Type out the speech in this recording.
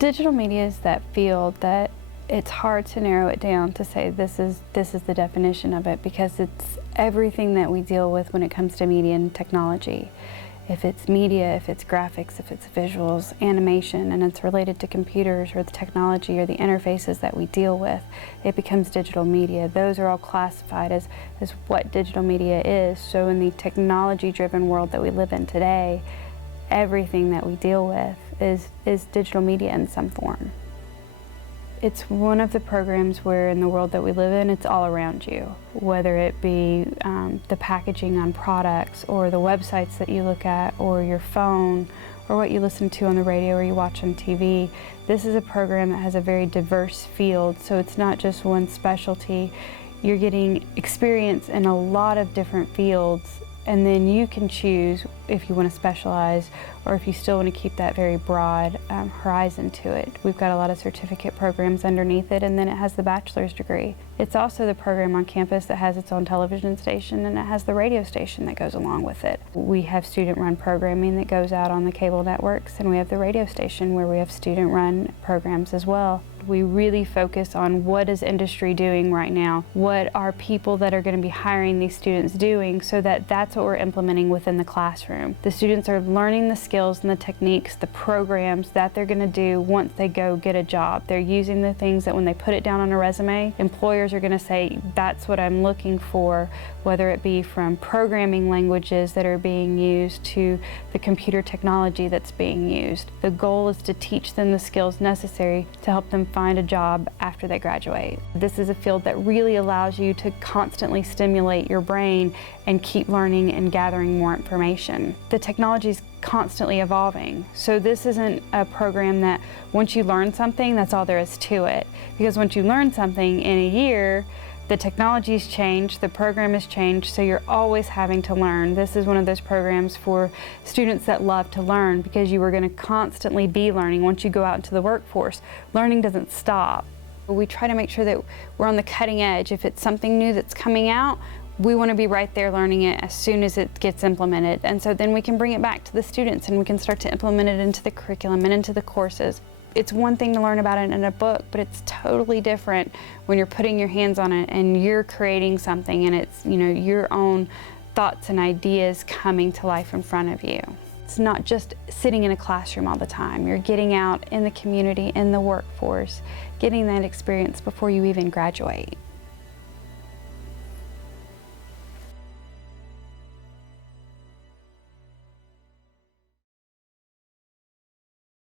Digital media is that field that it's hard to narrow it down to say this is the definition of it, because it's everything that we deal with when it comes to media and technology. If it's media, if it's graphics, if it's visuals, animation, and it's related to computers or the technology or the interfaces that we deal with, it becomes digital media. Those are all classified as what digital media is. So in the technology-driven world that we live in today, everything that we deal with is digital media in some form. It's one of the programs where in the world that we live in, it's all around you, whether it be the packaging on products or the websites that you look at or your phone or what you listen to on the radio or you watch on TV. This is a program that has a very diverse field, so it's not just one specialty. You're getting experience in a lot of different fields, and then you can choose if you want to specialize or if you still want to keep that very broad horizon to it. We've got a lot of certificate programs underneath it, and then it has the bachelor's degree. It's also the program on campus that has its own television station, and it has the radio station that goes along with it. We have student-run programming that goes out on the cable networks, and we have the radio station where we have student-run programs as well. We really focus on what is industry doing right now, what are people that are going to be hiring these students doing, so that's what we're implementing within the classroom. The students are learning the skills and the techniques, the programs that they're going to do once they go get a job. They're using the things that when they put it down on a resume, employers are going to say, that's what I'm looking for, whether it be from programming languages that are being used to the computer technology that's being used. The goal is to teach them the skills necessary to help them find a job after they graduate. This is a field that really allows you to constantly stimulate your brain and keep learning and gathering more information. The technology is constantly evolving, so this isn't a program that once you learn something, that's all there is to it. Because once you learn something in a year, the technology's changed, the program has changed, so you're always having to learn. This is one of those programs for students that love to learn, because you are going to constantly be learning. Once you go out into the workforce, learning doesn't stop. We try to make sure that we're on the cutting edge. If it's something new that's coming out, we want to be right there learning it as soon as it gets implemented. And so then we can bring it back to the students and we can start to implement it into the curriculum and into the courses. It's one thing to learn about it in a book, but it's totally different when you're putting your hands on it and you're creating something, and it's, you know, your own thoughts and ideas coming to life in front of you. It's not just sitting in a classroom all the time. You're getting out in the community, in the workforce, getting that experience before you even graduate.